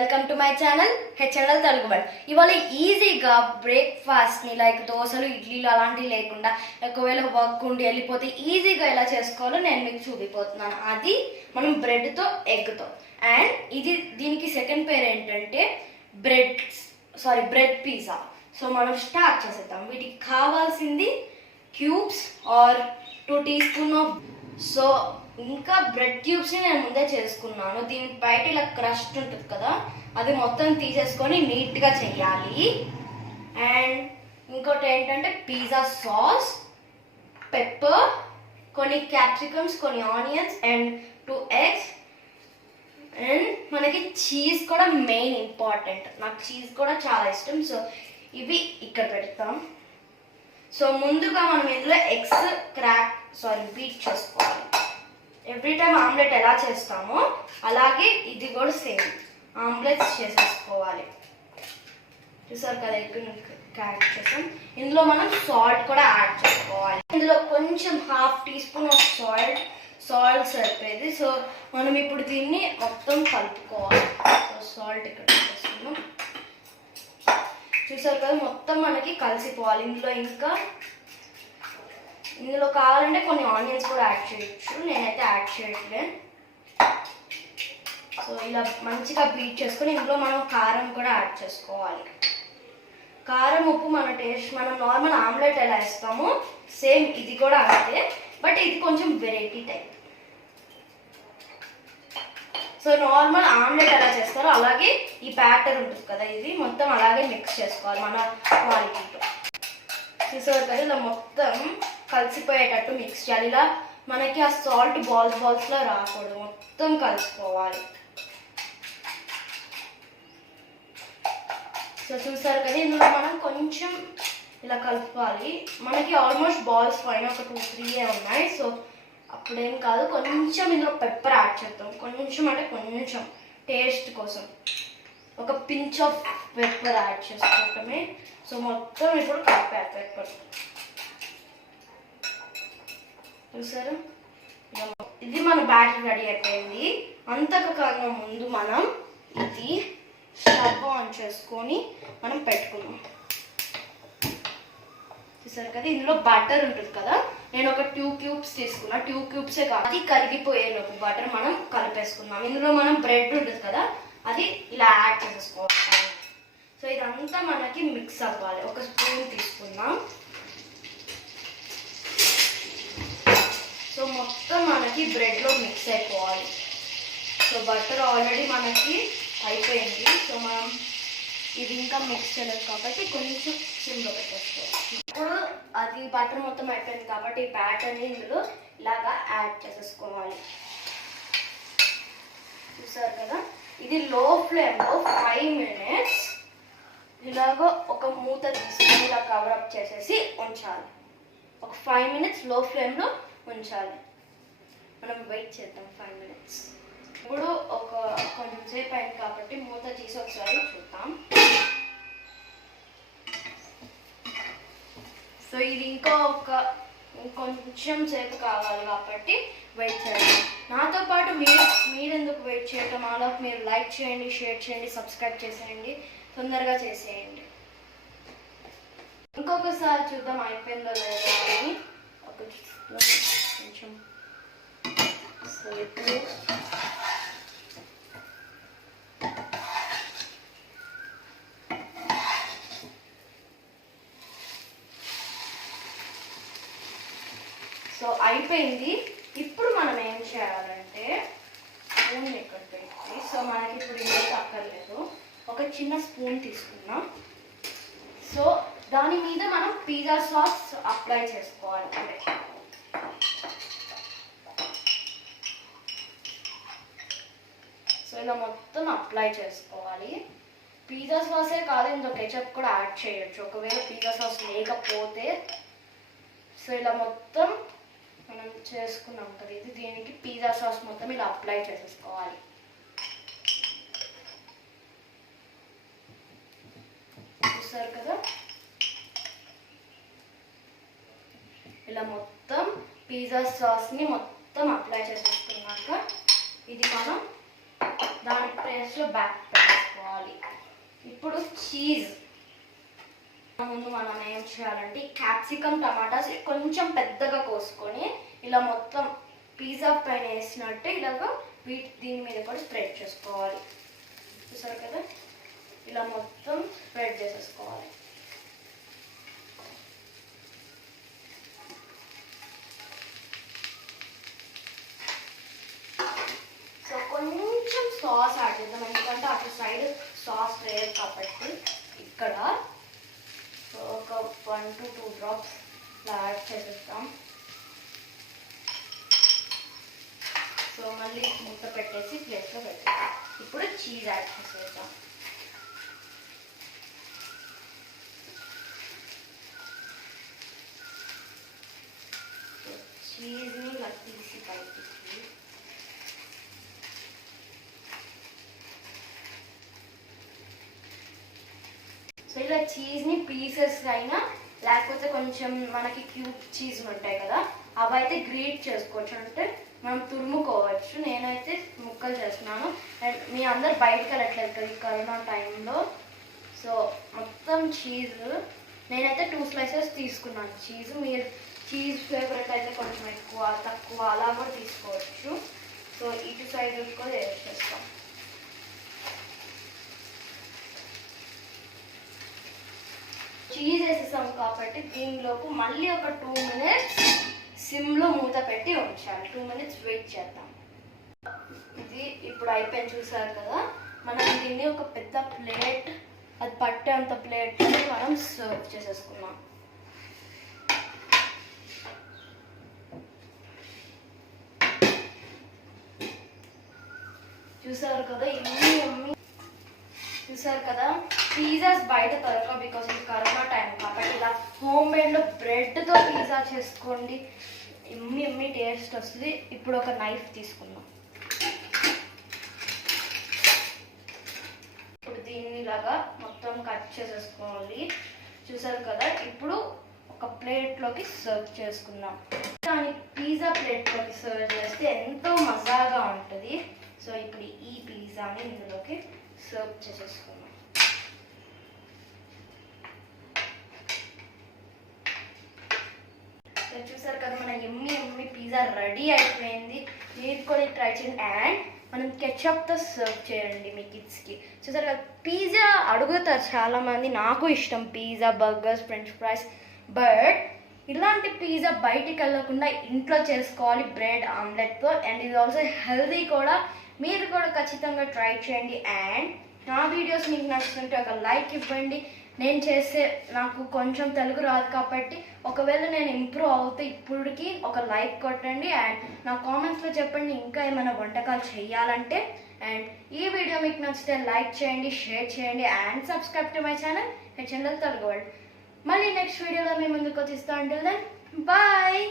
Welcome to my channel HNL Telugu world. ఇవాళ ఈజీగా బ్రేక్ఫాస్ట్ని like దోశలు ఇడ్లీలు అలాంటివి లేకుండా ఒకవేళ వర్క్ ఉండి వెళ్ళిపోతే ఈజీగా ఎలా చేసుకోవాలో నేను మీకు చూపిపోతున్నాను. అది మనం బ్రెడ్తో ఎగ్తో. అండ్ ఇది దీనికి సెకండ్ పేరు ఏంటంటే బ్రెడ్ పిజ్జా. సో మనం స్టార్ట్ చేసేద్దాం. వీటికి కావాల్సింది cubes or 2 teaspoons of. So ఇంకా బ్రెడ్ క్యూబ్స్ని నేను ముందే చేసుకున్నాను. దీని బయట ఇలా క్రస్ట్ ఉంటుంది కదా, అది మొత్తం తీసేసుకొని నీట్గా చెయ్యాలి. అండ్ ఇంకోటి ఏంటంటే పిజ్జా సాస్, పెప్పర్, కొన్ని క్యాప్సికమ్స్, కొన్ని ఆనియన్స్ అండ్ 2 eggs. అండ్ మనకి చీజ్ కూడా మెయిన్ ఇంపార్టెంట్. నాకు చీజ్ కూడా చాలా ఇష్టం. సో ఇవి ఇక్కడ పెడతాం. సో ముందుగా మనం ఇందులో ఎగ్స్ బీట్ చేసుకోవాలి. ఎవ్రీ టైం ఆమ్లెట్ ఎలా చేస్తామో అలాగే ఇది కూడా సేమ్ ఆమ్లెట్స్ చేసేసుకోవాలి. చూసారు కదా, ఎగ్ యాడ్ చేసాం. ఇందులో మనం సాల్ట్ కూడా యాడ్ చేసుకోవాలి. ఇందులో కొంచెం 1/2 teaspoon ఆఫ్ సాల్ట్ సరిపోయేది. సో మనం ఇప్పుడు దీన్ని మొత్తం కలుపుకోవాలి. సో సాల్ట్ ఇక్కడ వేసుకున్నాం. చూసారు కదా, మొత్తం మనకి కలిసిపోవాలి. ఇందులో కావాలంటే కొన్ని ఆనియన్స్ కూడా యాడ్ చేయొచ్చు, నేనైతే యాడ్ చేయట్లే. సో ఇలా మంచిగా బీట్ చేసుకొని ఇందులో మనం కారం కూడా యాడ్ చేసుకోవాలి. కారం, ఉప్పు మన టేస్ట్. మనం నార్మల్ ఆమ్లెట్ ఎలా వేస్తామో సేమ్ ఇది కూడా అంతే, బట్ ఇది కొంచెం variety type. So normal omelette ఎలా చేస్తారో అలాగే ఈ బ్యాటర్ ఉంటుంది కదా, ఇది మొత్తం అలాగే మిక్స్ చేసుకోవాలి మన క్వాలిటీతో. చూసారు కదా, ఇలా మొత్తం కలిసిపోయేటట్టు మిక్స్ చేయాలి. ఇలా మనకి ఆ సాల్ట్ బాల్స్లో రాకూడదు, మొత్తం కలిసిపోవాలి. సో చూసారు కదా, ఇందులో మనం కొంచెం ఇలా కలుపుకోవాలి. మనకి ఆల్మోస్ట్ బాల్స్ పైన ఒక 2-3 ఉన్నాయి. సో అప్పుడేం కాదు, కొంచెం ఇందులో పెప్పర్ యాడ్ చేద్దాం. కొంచెం అంటే కొంచెం టేస్ట్ కోసం ఒక పించ్ ఆఫ్ పెప్పర్ యాడ్ చేసుకోవటమే. సో మొత్తం ఇప్పుడు కలిపారు పెప్పర్. చూసారు, ఇది మన బ్యాటర్ రెడీ అయిపోయింది. అంతకన్నా ముందు మనం ఇది స్టవ్ ఆన్ చేసుకొని మనం పెట్టుకున్నాం. చూసారు కదా, ఇందులో బటర్ ఉంటుంది కదా, నేను ఒక 2 cubes తీసుకున్నా. 2 cubesే కాదు, అది కరిగిపోయేలోపు బటర్ మనం కలిపేసుకున్నాం. ఇందులో మనం బ్రెడ్ ఉంటుంది కదా, అది ఇలా యాడ్ చేసేసుకోవాలి. సో ఇదంతా మనకి మిక్స్ అవ్వాలి. ఒక స్పూన్ తీసుకుందాం. సో మొత్తం మనకి బ్రెడ్లో మిక్స్ అయిపోవాలి. సో బటర్ ఆల్రెడీ మనకి అయిపోయింది. సో మనం ఇది ఇంకా మిక్స్ చేయలేదు కాబట్టి కొంచెం సిమ్లో పెట్టేసుకోవాలి. ఇప్పుడు అది బటర్ మొత్తం అయిపోయింది కాబట్టి ఈ బ్యాటర్ని ఇందులో ఇలాగా యాడ్ చేసేసుకోవాలి. చూసారు కదా, ఇది లో ఫ్లేమ్లో 5 minutes ఇలాగ ఒక మూత తీసుకొని ఇలా కవరప్ చేసేసి ఉంచాలి. ఒక 5 minutes లో ఫ్లేమ్లో ఉంచాలి. మనం వెయిట్ చేద్దాం 5 minutes. ఇప్పుడు ఒక కొంచెం సేపు అయింది కాబట్టి మూత తీసి ఒకసారి చూద్దాం. సో ఇది ఇంకొంచెం సేపు కావాలి కాబట్టి వెయిట్ చేయండి. నాతో పాటు మీరు ఎందుకు వెయిట్ చేయటం, అలా మీరు లైక్ చేయండి, షేర్ చేయండి, సబ్స్క్రైబ్ చేసేయండి, తొందరగా చేసేయండి. ఇంకొకసారి చూద్దాం అయిపోయిందో లేదో అని. కొంచెం సేపు సో అయిపోయింది. ఇప్పుడు మనం ఏం చేయాలంటే స్పూన్ ఇక్కడ పెట్టి, సో మనకి ఇప్పుడు ఏం అక్కర్లేదు, ఒక చిన్న స్పూన్ తీసుకున్నాం. సో దాని మీద మనం పిజ్జా సాస్ అప్లై చేసుకోవాలి. సో ఇలా మొత్తం అప్లై చేసుకోవాలి. పిజ్జా సాసే కాదు, ఇందులో కెచప్ కూడా యాడ్ చేయొచ్చు ఒకవేళ పిజ్జా సాస్ లేకపోతే. సో ఇలా మొత్తం మనం చేసుకున్నాం కదా, దీనికి పిజ్జా సాస్ మొత్తం ఇలా అప్లై చేసేసుకోవాలి. చూసారు కదా, ఇలా మొత్తం పిజ్జా సాస్ని మొత్తం అప్లై చేసేసుకున్నాక ఇది మనం దాని ప్లేస్లో బ్యాక్ పెట్టేసుకోవాలి. చేసుకోవాలి. ఇప్పుడు చీజ్ ముందు మనం ఏం చేయాలంటే క్యాప్సికమ్ టమాటాస్ కొంచెం పెద్దగా కోసుకొని ఇలా మొత్తం పిజ్జా పైన వేసినట్టు ఇలాగా దీని మీద కూడా స్ప్రెడ్ చేసుకోవాలి. చూసారు కదా, ఇలా మొత్తం స్ప్రెడ్ చేసేసుకోవాలి. సో కొంచెం సాస్ యాడ్ చేద్దాం, ఎందుకంటే అటు సైడ్ సాస్ వేయదు కాబట్టి. ఇక్కడ ఒక 1 to 2 drops యాడ్ చేసేస్తాం. సో మళ్ళీ మూత పెట్టేసి ప్లేట్లో పెట్టేస్తాం. ఇప్పుడు చీజ్ యాడ్ చేసేద్దాం. చీజ్ని ఇలా తీసి పైకి సో ఇలా చీజ్ని పీసెస్ అయినా లేకపోతే కొంచెం మనకి క్యూబ్ చీజ్ ఉంటాయి కదా, అవి అయితే గ్రేట్ చేసుకోవచ్చు, అంటే మనం తురుముకోవచ్చు. నేనైతే ముక్కలు చేస్తున్నాను. అండ్ మీ అందరు బయటకు వెళ్ళట్లేదు కదా ఈ కరోనా టైంలో. సో మొత్తం చీజ్ నేనైతే 2 slices తీసుకున్నాను చీజ్. మీరు చీజ్ ఫేవరెట్ అయితే కొంచెం ఎక్కువ తక్కువ అలా కూడా తీసుకోవచ్చు. సో ఇటు సైడ్ కూడా వేసేస్తాం. చీజ్ వేసేసాం కాబట్టి దీనిలోపు మళ్ళీ ఒక 2 minutes సిమ్లో మూత పెట్టి ఉంచాలి. 2 minutes వెయిట్ చేద్దాం. ఇది ఇప్పుడు అయిపోయింది, చూసారు కదా. మనం దీన్ని ఒక పెద్ద ప్లేట్, అది పట్టేంత ప్లేట్ మనం సర్వ్ చేసేసుకున్నాం. చూసారు కదా, చూసారు కదా, పిజ్జాస్ బయట దొరకవు బికాస్ ఇది కరోనా టైం కాబట్టి. ఇలా హోమ్ మేడ్లో బ్రెడ్తో పిజ్జా చేసుకోండి, ఎమ్మి టేస్ట్ వస్తుంది. ఇప్పుడు ఒక నైఫ్ తీసుకుందాం. ఇప్పుడు దీన్ని ఇలాగా మొత్తం కట్ చేసేసుకోవాలి. చూసారు కదా, ఇప్పుడు ఒక ప్లేట్లోకి సర్వ్ చేసుకుందాం. కానీ పిజ్జా ప్లేట్లోకి సర్వ్ చేస్తే ఎంతో మజాగా ఉంటుంది. సో ఇప్పుడు ఈ పిజ్జాని ఇందులోకి సర్వ్ చేసేసుకున్నాం. చూసారు కదా, మన ఎమ్మి పిజ్జా రెడీ అయిపోయింది. మీరు కూడా ట్రై చేయండి. అండ్ మనం కెచప్తో సర్వ్ చేయండి మీ కిడ్స్కి. చూసారు కదా, పిజ్జా అడుగుతారు చాలామంది. నాకు ఇష్టం pizza, burgers, French fries. But ఇలాంటి పిజ్జా బయటికి వెళ్ళకుండా ఇంట్లో చేసుకోవాలి బ్రెడ్ ఆమ్లెట్తో. అండ్ ఇది ఆల్సో హెల్దీ కూడా. మీరు కూడా ఖచ్చితంగా ట్రై చేయండి. అండ్ నా వీడియోస్ మీకు నచ్చుతుంటే ఒక లైక్ ఇవ్వండి. నేను చేసే, నాకు కొంచెం తెలుగు రాదు కాబట్టి ఒకవేళ నేను ఇంప్రూవ్ అవుతే ఇప్పటికి ఒక లైక్ కొట్టండి. అండ్ నా కామెంట్స్లో చెప్పండి ఇంకా ఏమైనా వంటకాలు చేయాలంటే. అండ్ ఈ వీడియో మీకు నచ్చితే లైక్ చేయండి, షేర్ చేయండి and subscribe to my channel HNL Telugu world. మళ్ళీ నెక్స్ట్ వీడియోలో మీ ముందుకు వచ్చేస్తా. Until then bye.